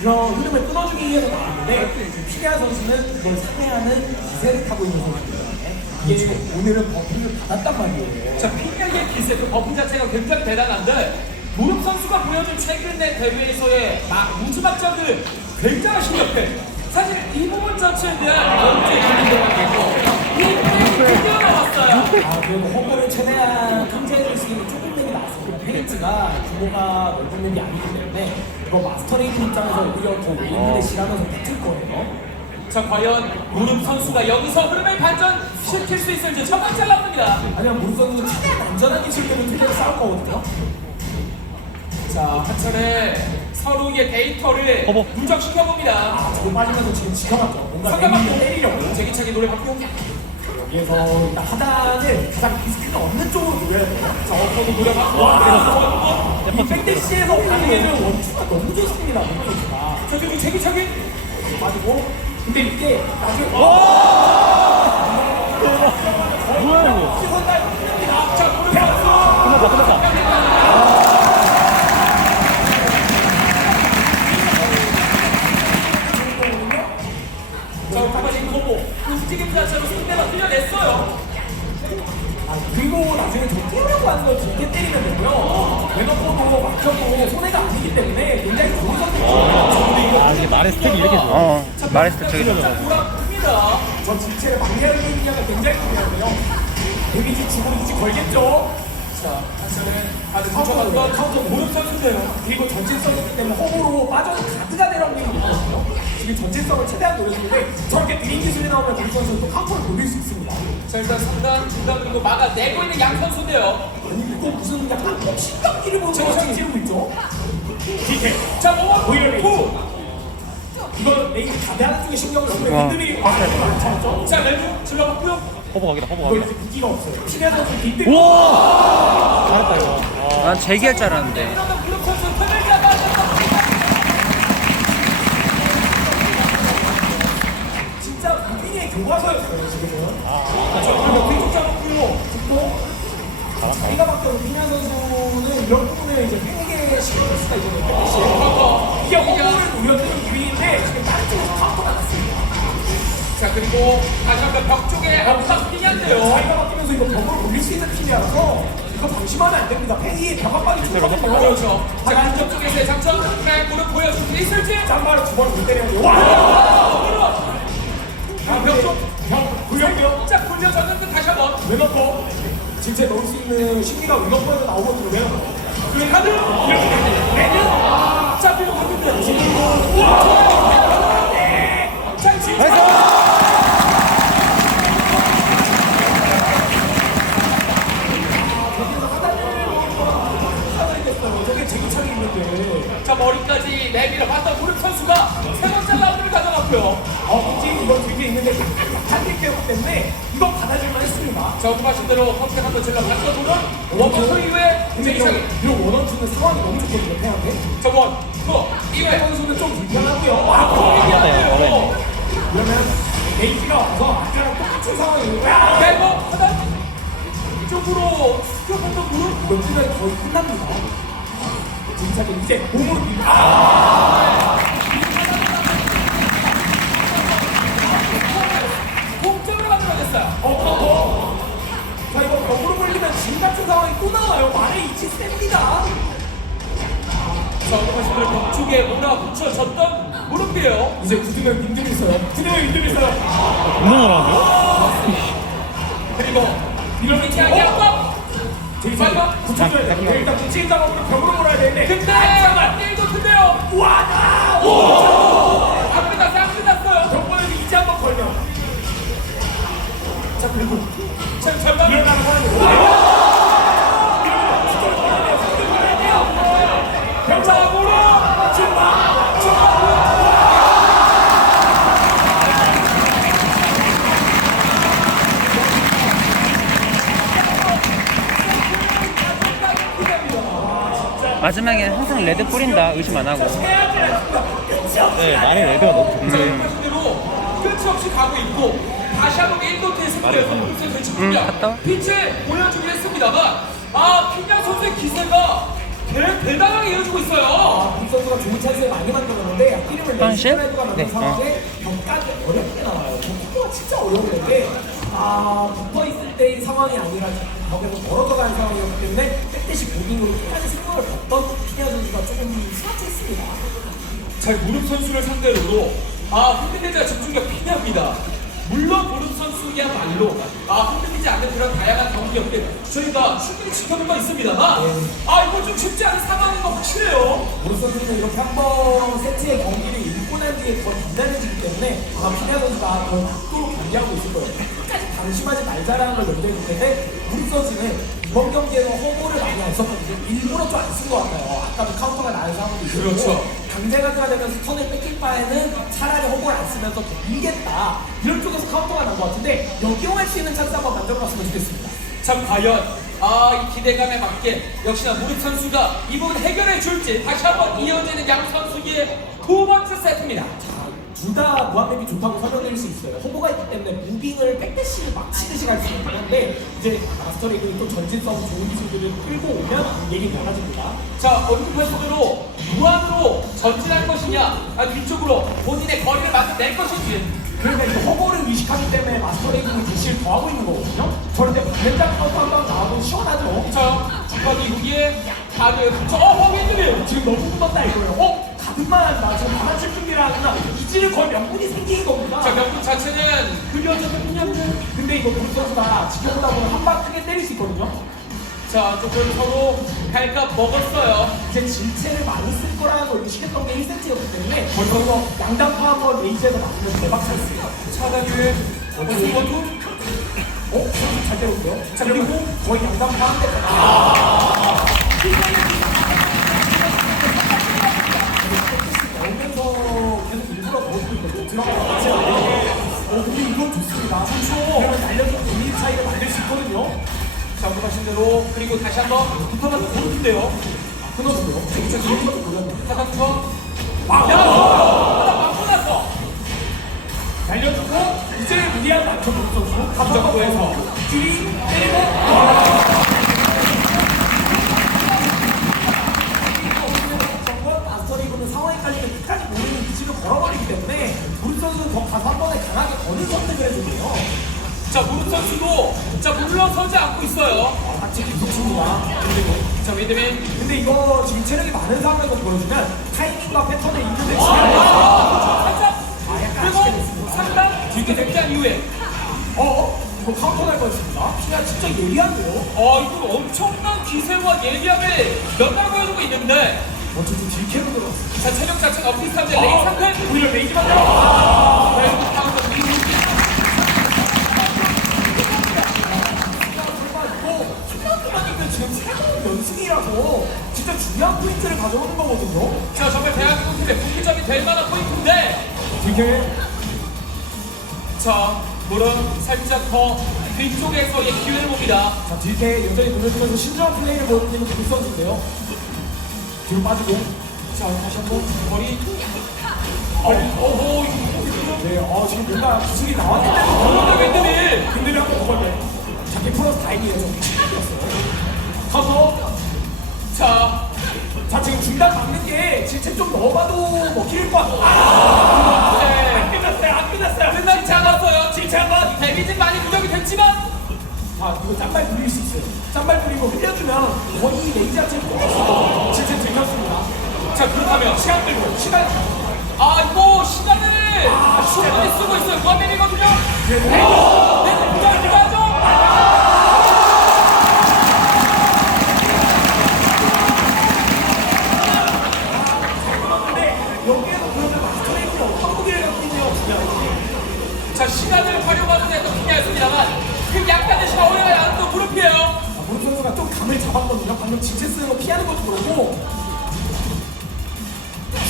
그런 흐름을 끊어주기 위해서 나왔는데 피리아 선수는 그걸 상회하는 기세를 타고 있는 때문에 이게 오늘은 버프를 받았단 말이에요. 자, 핑계의 기세, 그 버프 자체가 굉장히 대단한데, 무릎 선수가 보여준 최근의 대회에서의 막 우주막자들 굉장히 신기해. 사실 이 부분 자체에 대한 경제 기능이 이 플레이 드디어 나왔어요. 아, 그리고 허브를 최대한 통제해줄 수 있는 조금 페인트가 규모가 넓은 게 아니기 때문에 이거 마스터링 입장에서 오히려 더 웨이브 대시하면서 붙을 거예요. 자, 과연 무릎 선수가 여기서 흐름을 반전시킬 수 있을지 첫 번째 라운드입니다. 아니면 무릎 선수는 최대한 안전한 기술들을 통해서 싸울 거거든요. 자, 한 차례 서로의 데이터를 어머. 누적시켜봅니다. 아, 저거 빠지면서 지금 지켜봤죠. 뭔가 상대방 때리려고. 제기차기 노래 바뀌고 일단 하단을 가장 리스크가 없는 쪽으로 노려야 돼요. 자, 어퍼도 노래 바뀌고 와, 이 백대시에서 가능해지는 원투가 너무 좋습니다. 무릎 선수가. 자, 그리고 제기차기 빠지고 근데 이게 나중에 뭐야 이거? 시선 날 힘듭니다. 자, 끝났다 끝났다. 자, 오빠진 콤보 움직임 자체로 냈어요. 아, 그리고 나중에 저 뛰려고 하는 걸 깊게 때리면 되고요. 왼어퍼도 막혀도 손해가 아니기 때문에 굉장히 좋은 선택이에요. 아 이게 말의 스텝이 이렇게 좋아. 어, 말했을 때 저기 자, 돌아옵니다. 저 지체를 방해하는 능력이 굉장히 중요하고요. 데미지 주고 이지 걸겠죠. 자, 사실은 아주 훔쳐갔던 카운터 무릎 선수인데요. 그리고 전진성이기 때문에 홈으로 빠져도 가드가 게 있거든요. 지금 전진성을 최대한 노렸는데 저렇게 드림 기술이 나오면 우리 선수는 또 카운터를 노릴 수 있습니다. 자, 일단 상단, 중단 그리고 막아내고 있는 양 선수인데요. 아니 이거 무슨 약간 꼭 신경기를 보는 것처럼 찌르고 있죠. 디테 자, 모아 오히려 후. 이건 레이즈 가대하는 쪽에 신경을 쓰는데 흔들이 많죠. 자, 왼쪽 질러봤고요. 이거 각이다. 이제 무기가 없어요. 치매 선수 뒷대 우와! 잘했다 이거. 난 제기할 줄 알았는데 무릎 선수 진짜 무기의 교과서였어요. 자, 잡았고요. 듣고 자기가 바뀌어 피냐 선수는 이런 부분을 이제 신경 쓸 수가 있거든요. 커버. 이게 허브를 노렸던 유인인데 지금 다른 쪽에서 카운터가 났습니다. 자, 그리고 다시 한번 벽 쪽에 압박 피냐인데요. 자기가 바뀌면서 이거 벽을 올릴 수 있는 팀이라서 이거 방심하면 안 됩니다. 팽이 벽 압박이 좋거든요. 그렇죠. 자, 안쪽 쪽에서의 장점, 백 무릎 보여줄 수 있을지. 짬바를 두 번을 못 때려야 돼요. 와! 아, 벽 쪽. 형, 굴렸고 굴려졌는데 다시 한번. 왼어퍼. 진짜 넣을 수 있는 심리가 왼어퍼에서 나오거든요. 그 카드. 이렇게. 자, 그리고 바꾼다. 지금. 자, 지금. 저게 한번 질러 봤어, 도는 원투 이후에 근데 제기차기. 이런, 이런 원원투는 상황이 너무 좋거든요, 태양에. 자, 원, 투, 이 이후에. 선수는 좀 불편하고요. 와, 아, 그러면 레이지가 와서 아까랑 똑같은 상황이에요. 야! 내고 하나 이쪽으로 수격했던 무릎 연주가 거의 끝납니다. 진짜 이제 몸으로 밀 아! 공점을 만들어냈어요. 어, 어, 어. 자, 이거 벽으로 걸리면 지금 같은 상황이 또 나와요. 말의 이치 셉니다. 자, 오늘 벽 쪽에 몰아붙여졌던 무릎이에요. 이제 구두면 민들이 있어요. 구두면 민들이 있어요. 운동하라고요? 그리고 아니 아빠. 제일 빨리 붙여줘야 돼. 일단 붙인 상황으로 벽으로 몰아야 되는데. 근데 안일도 큰데요. 와, 나! 오! 앞에다 싹 끝났어요. 벽보에서 이제 한번 걸려. 자, 그리고 마지막에 항상 레드 뿌린다 의심 안 하고. 네 말의 레드가 너무 좋네. 자, 말씀대로 끝이 없이 가고 있고 다시 한번 1도트의 승부에서 무릎 선수의 음, 집중력 갔다 와. 빛을 보여주긴 했습니다만 아, 핀양 선수의 기세가 대, 대단하게 이어지고 있어요. 아, 국 선수가 좋은 찬스를 많이 만들었는데 이름을 현실? 레이드가 나는 네, 상황에 벽까지 어렵게 나와요. 벽가 진짜 어려운데 아 붙어 있을 때의 상황이 아니라 벽에서 멀어져 가는 상황이었기 때문에 백대시 무빙으로 끝까지 승부를 봤던 피아 선수가 조금 수락했습니다. 자, 무릎 선수를 상대로 아 흔들리자 집중력 필요합니다. 물론 무릎 선수야말로 아 흔들리지 않는 그런 다양한 경기력들 저희가 충분히 지켜본 바 있습니다만 아 이건 좀 쉽지 않은 상황인 거 확실해요. 모르 선수는 이렇게 한 번 세트의 경기를 읽고 난 뒤에 더 단단해지기 때문에 아마 피아 선수가 더 각도로 경기하고 있을 거예요. 끝까지 방심하지 말자라는 걸 염두에 둘 텐데 모르 선수는 이번 경기에서 허물을 많이 안 썼거든요. 일부러 좀 안 쓴 것 같아요. 아까도 카운터가 상황도 있고 그렇죠. 강제가드가 되면서 턴을 뺏길 바에는 차라리 허물을 안 쓰면서 더 밀겠다. 이런 쪽에서 카운터가 난것 같은데 역이용할 수 있는 찬스 한번 만들어봤으면 좋겠습니다. 자 과연 아 이 기대감에 맞게 역시나 무릎 선수가 이 부분 해결해 줄지 다시 한번 이어지는 양 선수의 두 번째 세트입니다. 둘 다 무한맵이 좋다고 설명드릴 수 있어요. 허브가 있기 때문에 무빙을 백대시를 막 치듯이 갈 수 있는 건데 이제 마스터리그는 또 전진성 좋은 기술들을 끌고 오면 얘기 달라집니다. 자 대로 무한으로 전진할 것이냐 아 뒤쪽으로 본인의 거리를 만들어낼 것인지 그러니까 이제 허브를 의식하기 때문에 마스터레이드는 대시를 더 하고 있는 거거든요. 저런데 반대장 카운터 한방 나와도 시원하죠. 자 주권 이후에 가드 저 어, 허민들이 지금 너무 묻었다 이거예요. 어? 지금 다 맞출 준비를 하구나. 이질을 거의 명분이 생긴 겁니다. 자 명분 자체는 그려졌거든요 근데 이거 무릎 선수가 지켜보다 보면 한 방 크게 때릴 수 있거든요. 자 조금 서로 갈까 먹었어요 이제 질체를 많이 쓸 거라는 걸 의식했던 게 1세트였기 때문에 벌써 이거 양단파 한번 레이즈에서 맞으면 대박 찰수예요. 차단율 원투 원투 어? 잘 때렸고요. 자 그리고 거의 양단파 한 대까지. 아! 들어가서 어 근데 이건 좋습니다. 3초. 그러면 날려주고 1 차이를 만들 수 있거든요. 자 말씀하신 대로 그리고 다시 한번 붙어가서 보는데요 끊어주고요. 진짜 일부러 돌렸는데. 차단투 야! 맞고 나서 날려주고 이제 무리한 맞춰 본 선수 무조건에서. 뒤에 대피한 이후에. 어? 이거 카운터 날 뻔했습니다. 피가 진짜 예리한데요? 어 이거 엄청난 기세와 예리함을 연달아 보여주고 있는데. 어쨌든 딜캐로 들어갔어요 자 체력 자체가 비슷한데 레이 상태 우리를 메이지 만 들어 결국 카운터 지금 새로운 연승이라서 진짜 중요한 포인트를 가져오는 거거든요. 자 정말 대한민국 팀의 분기점이 될 만한 포인트인데. 이게 자 물은 살짝 더 뒤쪽에서의 기회를 봅니다 자 뒤에 여전히 돌려주면서 신중한 플레이를 보여주는 그 선수인데요. 뒤로 빠지고 자 다시 한 번 거리 어, 오호 이거 네, 어 지금 뭔가 기술이 나왔는데도 오늘 웬드밀 근데 한번 더 걸려. 자기 플러스 다행이에요. 가서 자 자 지금 중단 막는 게 진짜 좀 넣어봐도 먹힐 것 같아. 아, 네. 안 끝났어요. 안 끝났어요. 지금 한번 데미지 많이 누적이 됐지만 아 이거 짠발 부릴 수 있어요. 짠발 부리고 흘려주면 거의 레이지 자체를 뽑았어요. 진짜 들켰습니다. 자 그렇다면 시간 끌고 시간. 아 이거 시간을 충분히 쓰고 있어요 무한맨이거든요 네, 네. 네 부담이 가죠 근데 여기에서 그러면 마스터레이트가 어떤 무기를 갖고 있냐고 중요하지. 자 시간을 중요했습니다만 그 약간의 샤오에 안또 무릎이에요 아, 모르 선수가 좀 감을 잡았거든요. 방금 진체 쓰는 거 피하는 것도 그렇고.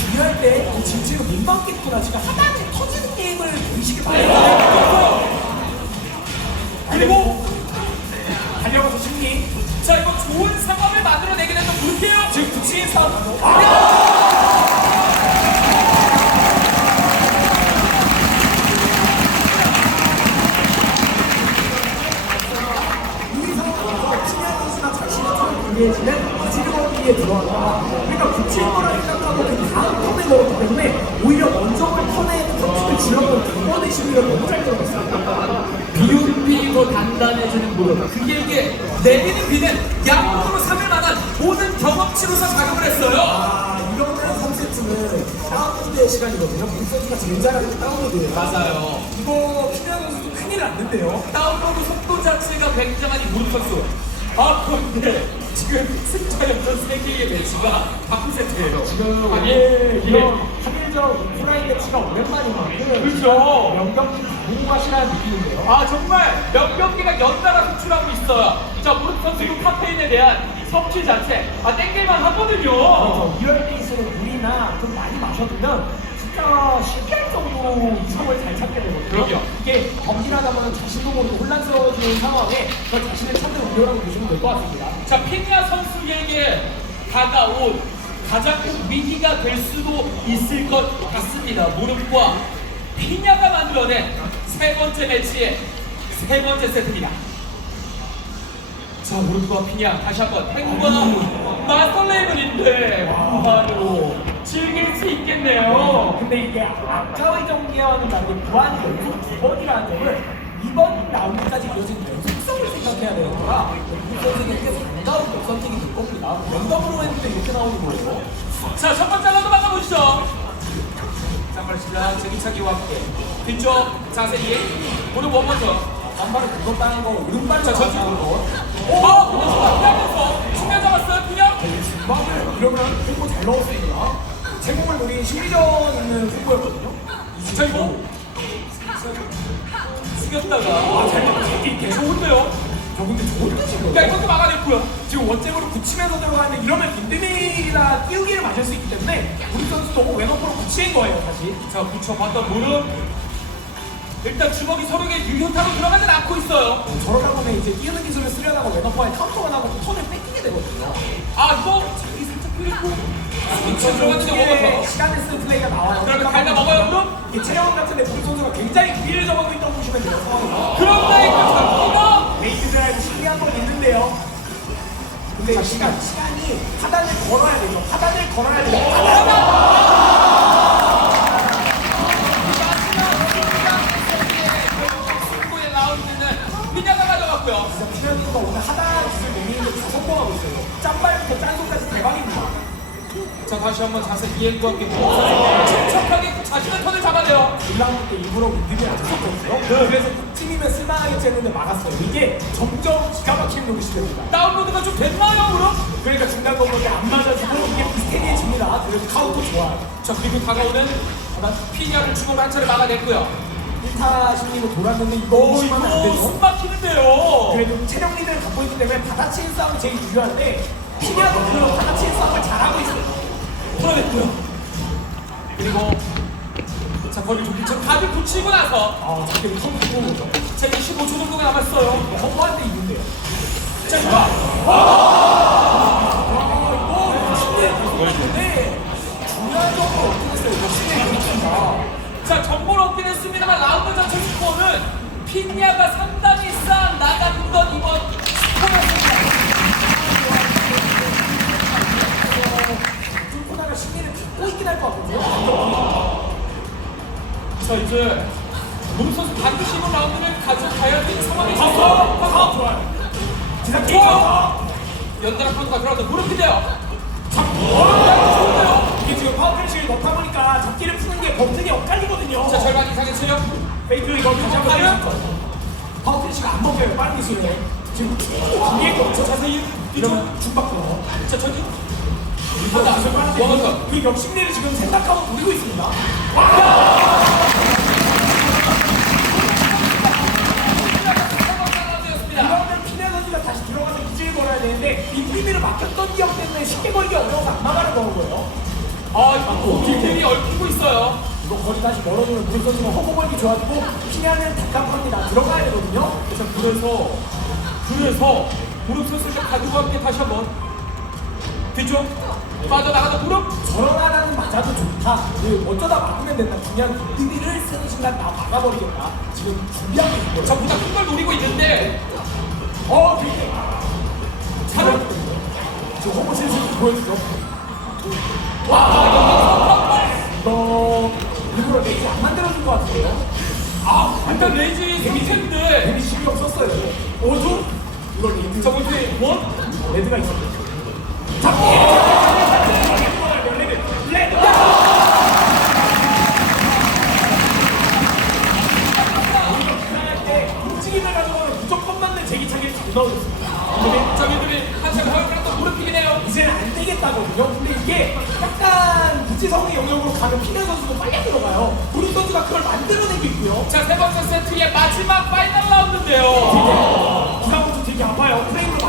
중요할 때그 진체가 못 막겠구나. 지금 하단에 터지는 게임을 의식을 많이 해요. 그리고 이 상황에서 신현 선수가 자신의 턴을 유리해지는 이지르 뒤에 들어가다가 그러니까 붙일 거라 생각하고 그 다음 턴에 넣었기 때문에 오히려 걸 턴에 터치를 지었던 두 번의 시비가 너무 잘 들어갔어요. 비웃비고 단단해지는 무릎. 그게 이게 내리는 비는 양쪽으로 삼을 만한 모든 경험치로서 작용을 했어요. 아, 이러면 3세트는 다운로드의 시간이거든요. 문 선수가 제일 잘하는 다운로드예요. 맞아요. 이거 피면 선수도 큰일 났는데요. 다운로드 속도 자체가 굉장한 이 무릎 선수. 아, 그런데 지금 승자였던 세 개의 매치가 바꾸 세트예요. 지금 아니, 이런 한일전 오프라인 매치가 오랜만인 만큼 그렇죠. 명경기 공부하시라는 느낌인데요. 아 정말 몇 경기가 연달아 속출하고 있어요. 자 무릎 선수도 카페인에 대한 섭취 자체 아 땡길만 하거든요. 그래서 이럴 때일수록 물이나 좀 많이 마셔두면 진짜 신기할 정도로 이성을 잘 찾게 되거든요. 그럼요. 이게 경기하다 보면 자신도 모르게 혼란스러워지는 상황에 그 자신을 찾는 운동이라고 보시면 될 것 같습니다. 자 피니아 선수에게 다가온 가장 큰 위기가 될 수도 있을 것 같습니다. 무릎과 피냐가 만들어낸 세 번째 매치의 세 번째 세트입니다. 자 무릎과 피냐 다시 한번 행과 마스터 레이븐인데 무한으로 즐길 수 있겠네요. 근데 이게 아까의 경기와는 다르게 부안이 연속 두 번이라는 점을 이번 라운드까지 이어진 연속성을 생각해야 되는 거라 이 선수는 계속 반가운 선택이 될 겁니다. 랜덤으로 했는데 이렇게 나오는 거예요. 자, 첫 번째 라운드 만나보시죠. 쌍발 신랑 제기차기와 함께 뒤쪽 자세히 무릎 원먼저. 반발을 긁었다는 거, 오른발로 자, 전진. 나왔다는 거. 어, 원수가 피하면서 측면 잡았어요, 그냥. 중방을 이러면 콤보 잘 넣었습니다. 제공을 노린 심리전 있는 콤보였거든요. 자, 이거. 숙였다가. 아, 잘 잡았어. 좋은데요? 저 근데 좋은 뜻이거든요. 야, 이것도 막아냈고요. 지금 원점으로 붙이면서 들어가는데 이러면 빈드밀이나 띄우기를 맞을 수 있기 때문에 우리 선수 너무 왼어퍼로 붙인 거예요, 사실. 자, 붙여봤던 무릎. 일단 주먹이 서로에게 유효타로 들어가진 않고 있어요. 저러다 보면 이제 띄우는 기술을 쓰려다가 왼어퍼에 카운터가 나고 턴을 뺏기게 되거든요. 아, 이거 자기 살짝 그리고. 미쳐 들어갔는데 먹어서. 시간을 쓰는 플레이가 나와요. 그러면 갈가 먹어요, 무릎? 이게 체력원 같은데 우리 선수가 굉장히 기회를 잡아고 있다고 보시면 돼요, 상황이. 그런데 그 잡기가. 레이트 드라이브 신기한 건 있는데요. 근데 시간, 시간이 하단을 걸어야 되죠. 하단을 걸어야 되죠. 하단! 승부의 이행과 함께 침착하게 자신의 턴을 잡아내요 1라운드 때 일부러 민들이 안 쳤거든요. 그래서 찜이면 쓸만하게 쳤는데 막았어요. 이게 점점 기가 막히는 노릇이 됩니다. 다운로드가 좀 됐나요 그럼? 그러니까 중간 건물에 안 맞아주고 이게 비슷해집니다. 그래서 카운터 좋아요. 자 그리고 다가오는 피냐를 주고 한 차례 막아냈고요 1타 심리로 돌았는데 이거 오 의심하면 안 이거 되죠. 숨 막히는데요 그래도 체력 리드를 갖고 있기 때문에 받아치는 싸움이 제일 유리한데 피냐도 그 받아치는 싸움을 잘하고 있어요. 풀어냈고요 그리고 자 거리 좁힌 채 가드 붙이고 나서 아, 턴 바꾸는 거죠. 자 이제 15초 정도가 남았어요 허무한데 있는데요. 자 점은 어떻게 했어요? 이거 그렇습니다. 자 정보를 얻긴 했습니다만 라운드 자체 스코어는 피냐가 상당히 쌓아 나갔던 이번 스코어였습니다 뚫고나가 심리를 갖고 있긴 할 것 같거든요. 자 이제 무릎 선수 반드시 이번 라운드를 가져가야 되는 상황이 있어서 아, 좋아요. 기상 좋아요. 연달아 카운트가 들어가서 무릎인데요. 이게 지금 파워크래시를 넣다 보니까 잡기를 푸는 게 검증이 엇갈리거든요. 자 절반 이상의 체력. 페이크 이거 다시 한번. 파워크래시가 안 먹혀요. 빠른 기술에. 지금 뒤에 거쳐 자세히 이러면 중박으로. 자 전진. 하다 기술 빠른데 원어서. 그 역심리를 지금 생각하고 노리고 있습니다. 상황이었습니다. 이러면 피네 선수가 다시 들어가서 이질 걸어야 되는데 빈비비를 맡겼던 기억 때문에 쉽게 걸기 어려워서 안 나가는 거고요. 아 이거 뒷팀이 얽히고 있어요. 이거 거리 다시 멀어지면 무릎 선수가 허공 걸기 좋아지고 피냐는 답답합니다. 들어가야 되거든요. 자 그래서 그래서 무릎 선수가 가지고 함께 다시 한번 뒤쪽 빠져나가는 무릎. 저런 하나는 맞아도 좋다. 그 어쩌다 막으면 된다. 중요한 빈비비를 쓰는 순간 나 막아버리겠다. 지금 준비하고 있는 거예요. 전부 다 큰 걸 노리고 있는데 어, 되게 차를 지금 허브 실수 보여주죠. 와, 이거 일부러 레이지 안 만들어준 것 같은데요. 아, 일단 레이지 상태인데. 데미 신경 썼어요. 오두 이걸 레이드 자, 먼저 원. 레드가 있었죠. 잡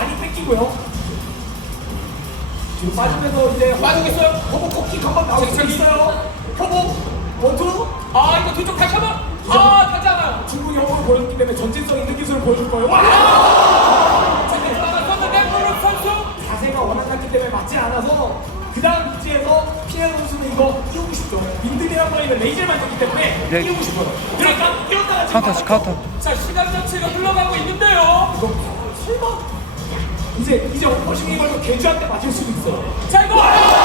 많이 뺏기고요. 지금 빠지면서 이제 빠지고 있어요. 허벅 코킥 한번 나오고 저기. 있어요. 허벅 원투 아, 이거 뒤쪽 다시 한 번. 아, 가지 않아요. 중국이 허벅을 보여줬기 때문에 전진성 있는 기술을 보여줄 거예요. 와! 자, 계속 나갔었는데 무릎 선수. 자세가 워낙 낮기 때문에 맞지 않아서 그 다음 위치에서 피해 선수는 이거 띄우고 싶죠. 민들이란 말이면 레이저를 만들기 때문에 네. 띄우고 싶어요. 그러니까 지금 카운터 카운터 자, 시간 자체가 흘러가고 있는데요. 이거 설마 이제 이제 엎어싱이 걸로 개주한테 맞을 수도 있어요. 자, 이거.